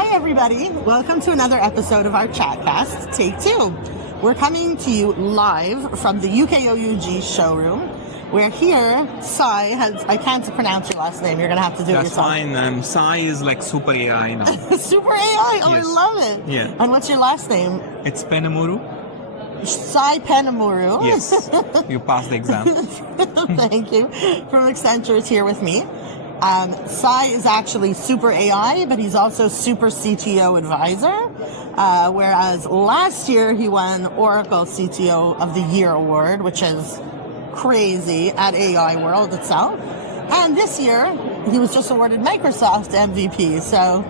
Hi, everybody. Welcome to another episode of our Chatcast, Take 2. We're coming to you live from the UKOUG showroom. We're here. Sai has, I can't pronounce your last name. You're going to have to do it yourself. That's fine. Sai is like super AI now. Super AI? Oh, Yes. I love it. Yeah. And what's your last name? It's Penumuru. Sai Penumuru. Yes. You passed the exam. Thank you. From Accenture is here with me. Sai is actually super AI, but he's also super CTO advisor. Whereas last year he won Oracle CTO of the Year award, which is crazy at AI World itself. And this year he was just awarded Microsoft MVP. So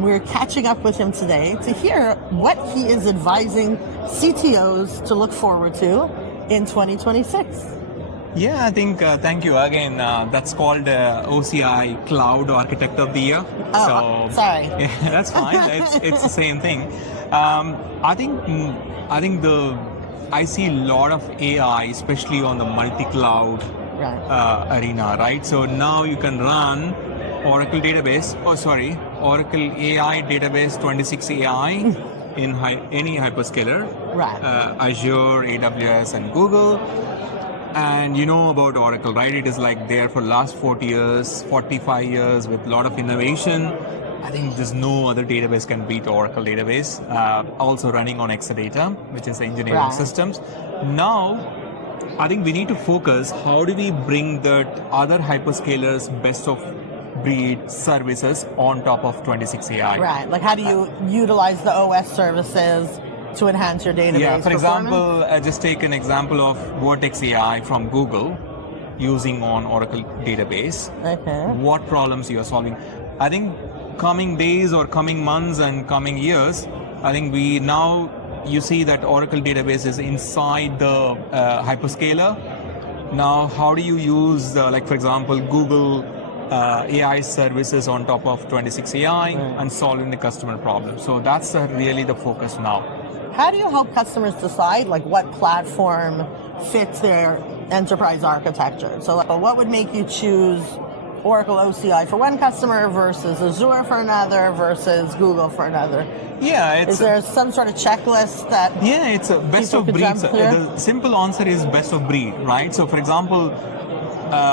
we're catching up with him today to hear what he is advising CTOs to look forward to in 2026. Yeah, I think, thank you again. That's called OCI Cloud Architect of the Year. Oh, sorry. Yeah, that's fine. It's the same thing. I think I see a lot of AI, especially on the multi-cloud arena, right? So now you can run Oracle database, Oracle AI database 26 AI in any hyperscaler, Right. Azure, AWS, and Google. And you know about Oracle, right? It is like there for last 40 years, 45 years with a lot of innovation. I think there's no other database can beat Oracle database. Also running on Exadata, which is engineering systems. Now, I think we need to focus, how do we bring that other hyperscalers best of breed services on top of 26 AI? Right, like how do you utilize the OS services to enhance your database? Yeah, for example, just take an example of Vertex AI from Google using on Oracle database. Okay. What problems you are solving? I think coming days or coming months and coming years, I think you see that Oracle database is inside the hyperscaler. Now, how do you use, like for example, Google AI services on top of 26 AI and solving the customer problem? So that's really the focus now. How do you help customers decide like what platform fits their enterprise architecture? So like, what would make you choose Oracle OCI for one customer versus Azure for another versus Google for another? Yeah, is there some sort of checklist that? Yeah, it's a best of breed. The simple answer is best of breed, right? So for example,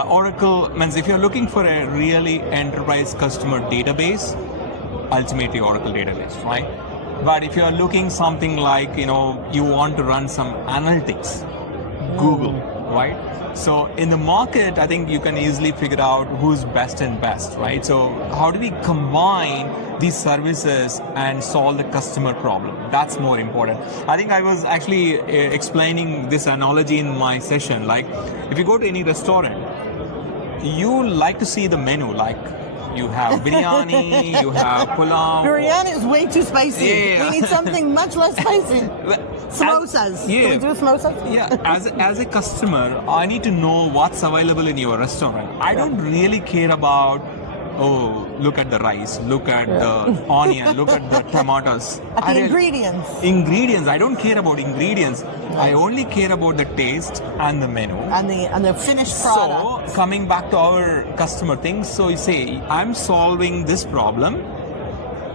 Oracle means if you're looking for a really enterprise customer database, ultimately Oracle database, right? But if you are looking something like, you want to run some analytics, Google, right? So in the market, I think you can easily figure out who's best and best, right? So how do we combine these services and solve the customer problem? That's more important. I think I was actually explaining this analogy in my session. Like if you go to any restaurant, you like to see the menu, like you have biryani, you have pulao. Biryani is way too spicy. Yeah. We need something much less spicy. Samosas. Yeah. Can we do samosas? Yeah, as a customer, I need to know what's available in your restaurant. I don't really care about, look at the rice, look at the onion, look at the tomatoes. At the ingredients. Ingredients. I don't care about ingredients. I only care about the taste and the menu. And the finished product. So, coming back to our customer thing, so you say, I'm solving this problem.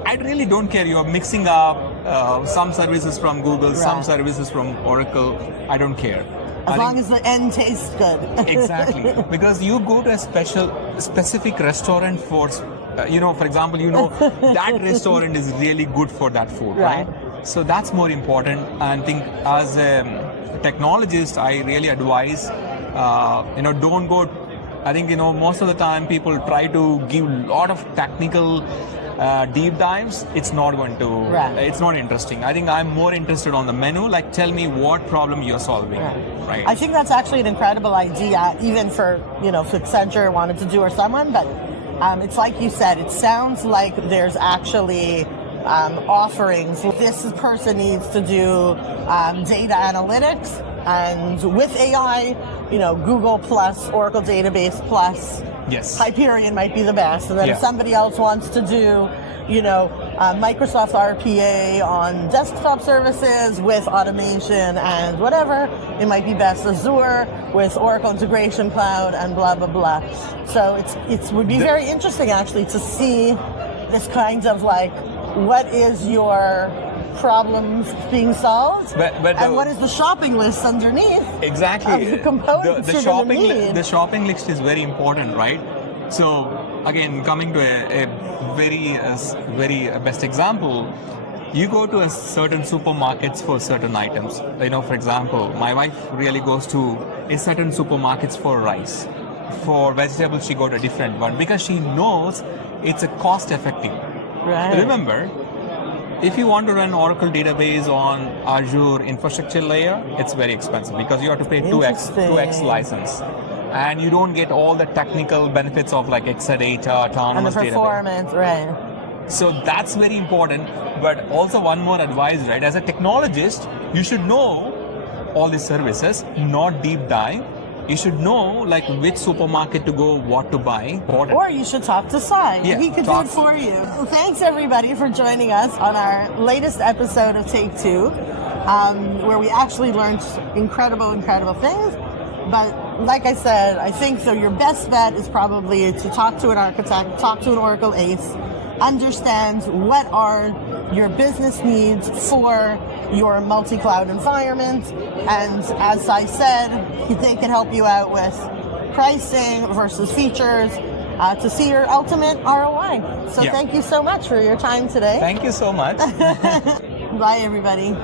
I really don't care. You're mixing up some services from Google, some services from Oracle. I don't care. As long as the end tastes good. Exactly. Because you go to a specific restaurant for, for example, that restaurant is really good for that food, right? So that's more important. And I think as a technologist, I really advise, don't go, I think, most of the time people try to give a lot of technical deep dives. It's not going to, it's not interesting. I think I'm more interested on the menu, like tell me what problem you're solving, right? I think that's actually an incredible idea, even for, if Accenture wanted to do or someone, but it's like you said, it sounds like there's actually offerings. This person needs to do data analytics, and with AI, Google plus Oracle Database plus Hyperion might be the best. And then if somebody else wants to do, Microsoft RPA on desktop services with automation and whatever, it might be best Azure with Oracle Integration Cloud and blah, blah, blah. So it would be very interesting actually to see this kind of like, what is your problems being solved, and what is the shopping list underneath? Exactly. Of the components the shopping list is very important, right? So again, coming to a very best example, you go to a certain supermarkets for certain items. For example, my wife really goes to a certain supermarkets for rice. For vegetables, she go to a different one because she knows it's a cost effective. Right. Remember, if you want to run Oracle database on Azure infrastructure layer, it's very expensive because you have to pay 2x license. And you don't get all the technical benefits of like Exadata, autonomous and the performance, database. Right. So that's very important. But also one more advice, right? As a technologist, you should know all these services, not deep dive. You should know like which supermarket to go, what to buy. Or you should talk to Sai. Yeah, He could do it for you. Well, thanks everybody for joining us on our latest episode of Take Two, where we actually learned incredible things. But like I said, I think so your best bet is probably to talk to an architect, talk to an Oracle ace, understand what are your business needs for your multi-cloud environment, and as I said, they can help you out with pricing versus features to see your ultimate ROI. So Thank you so much for your time today. Thank you so much. Bye everybody.